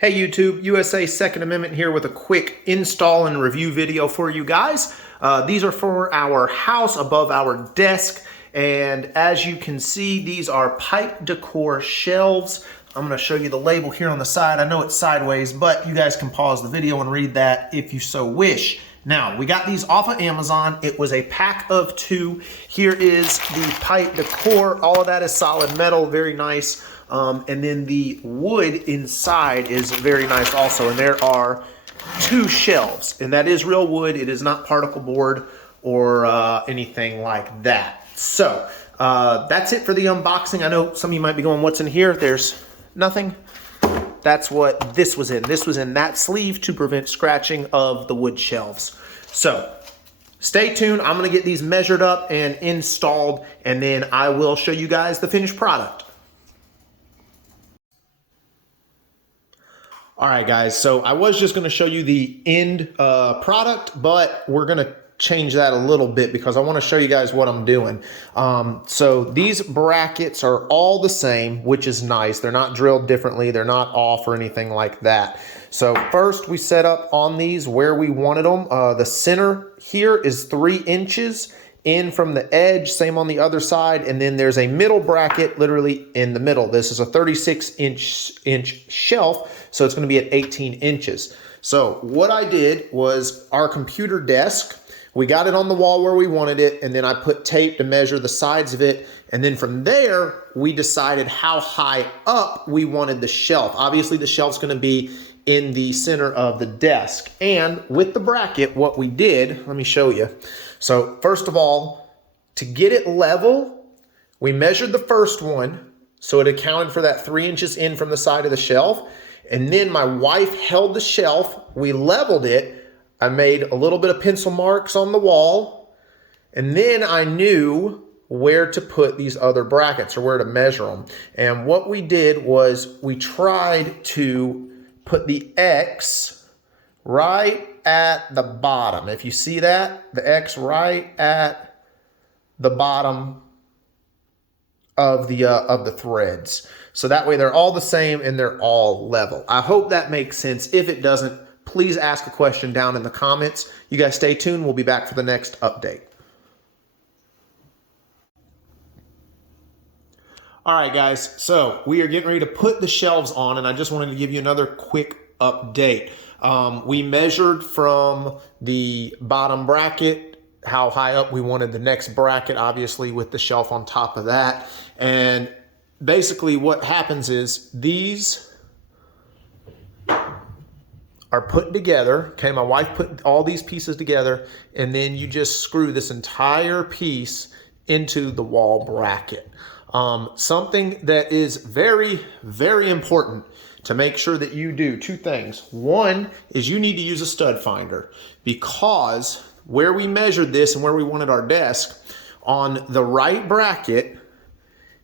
Hey YouTube, USA Second Amendment here with a quick install and review video for you guys. These are for our house above our desk, and as you can see, these are pipe decor shelves. I'm going to show you the label here on the side. I know it's sideways, but you guys can pause the video and read that if you so wish. Now, we got these off of Amazon. It was a pack of 2. Here is the pipe decor. All of that is solid metal, very nice. And then the wood inside is very nice also. And there are 2 shelves, and that is real wood. It is not particle board or anything like that. So that's it for the unboxing. I know some of you might be going, what's in here? There's nothing. That's what this was in. This was in that sleeve to prevent scratching of the wood shelves. So stay tuned. I'm going to get these measured up and installed, and then I will show you guys the finished product. All right, guys, so I was just going to show you the end product, but we're going to change that a little bit because I want to show you guys what I'm doing. So these brackets are all the same, which is nice. They're not drilled differently. They're not off or anything like that. So first we set up on these where we wanted them. The center here is 3 inches in from the edge, same on the other side, and then there's a middle bracket literally in the middle. This is a 36-inch shelf, so it's going to be at 18 inches. So what I did was our computer desk, we got it on the wall where we wanted it, and then I put tape to measure the sides of it, and then from there we decided how high up we wanted the shelf. Obviously the shelf's going to be in the center of the desk, and with the bracket what we did, let me show you. So first of all, to get it level, we measured the first one, so it accounted for that 3 inches in from the side of the shelf. And then my wife held the shelf, we leveled it, I made a little bit of pencil marks on the wall, and then I knew where to put these other brackets or where to measure them. And what we did was we tried to put the X right at the bottom. If you see that, the X right at the bottom of the threads. So that way they're all the same and they're all level. I hope that makes sense. If it doesn't, please ask a question down in the comments. You guys stay tuned. We'll be back for the next update. All right, guys. So we are getting ready to put the shelves on, and I just wanted to give you another quick update. We measured from the bottom bracket how high up we wanted the next bracket, obviously with the shelf on top of that. And basically what happens is these are put together. Okay, my wife put all these pieces together, and then you just screw this entire piece into the wall bracket. Something that is very, very important to make sure that you do 2 things. One is you need to use a stud finder, because where we measured this and where we wanted our desk, on the right bracket,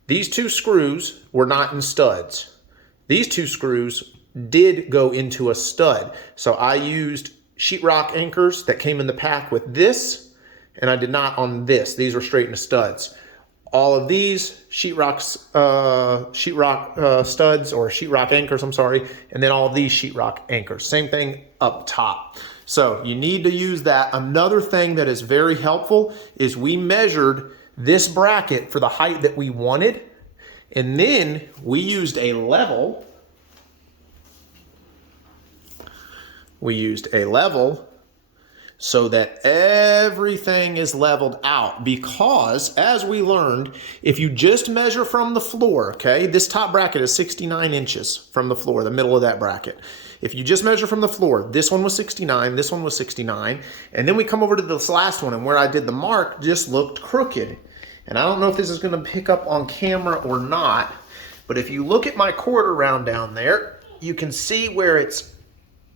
these 2 screws were not in studs. These 2 screws did go into a stud. So I used sheetrock anchors that came in the pack with this, and I did not on this. These were straight into studs. All of these sheetrock studs, or sheetrock anchors, I'm sorry, and then all of these sheetrock anchors. Same thing up top. So you need to use that. Another thing that is very helpful is we measured this bracket for the height that we wanted, and then we used a level. We used a level so that everything is leveled out, because as we learned, if you just measure from the floor, okay, this top bracket is 69 inches from the floor, the middle of that bracket. If you just measure from the floor, this one was 69, this one was 69, and then we come over to this last one, and where I did the mark just looked crooked. And I don't know if this is going to pick up on camera or not, but if you look at my quarter round down there, you can see where it's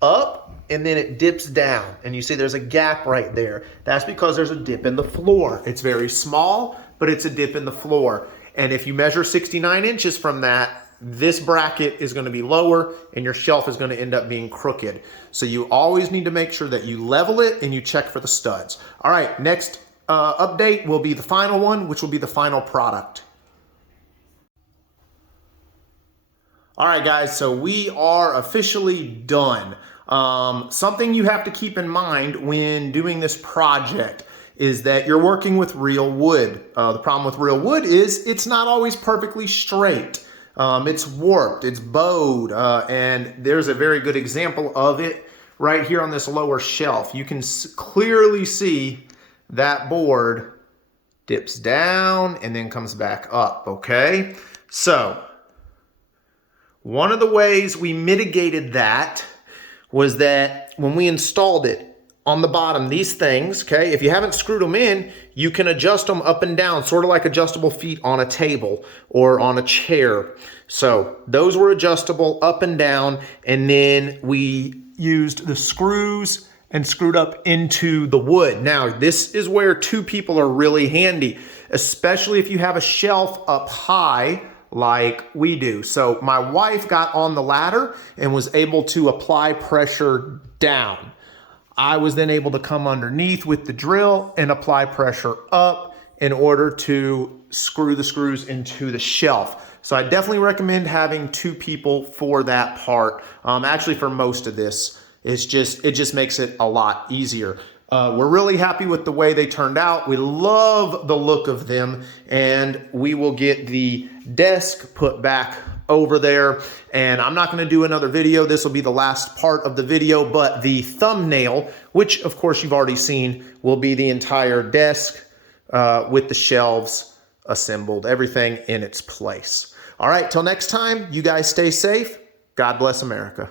up and then it dips down, and you see there's a gap right there. That's because there's a dip in the floor. It's very small, but it's a dip in the floor. And if you measure 69 inches from that, this bracket is going to be lower and your shelf is going to end up being crooked. So you always need to make sure that you level it and you check for the studs. All right, next update will be the final one, which will be the final product. All right, guys, so we are officially done. Something you have to keep in mind when doing this project is that you're working with real wood. The problem with real wood is it's not always perfectly straight. It's warped, it's bowed, and there's a very good example of it right here on this lower shelf. You can clearly see that board dips down and then comes back up, okay? So, one of the ways we mitigated that was that when we installed it on the bottom, these things, okay, if you haven't screwed them in, you can adjust them up and down, sort of like adjustable feet on a table or on a chair. So those were adjustable up and down, and then we used the screws and screwed up into the wood. Now, this is where two people are really handy, especially if you have a shelf up high like we do. So my wife got on the ladder and was able to apply pressure down. I was then able to come underneath with the drill and apply pressure up in order to screw the screws into the shelf. So I definitely recommend having two people for that part. Actually, for most of this, it just makes it a lot easier. We're really happy with the way they turned out. We love the look of them, and we will get the desk put back over there. And I'm not going to do another video. This will be the last part of the video, but the thumbnail, which of course you've already seen, will be the entire desk with the shelves assembled, everything in its place. All right, till next time, you guys stay safe. God bless America.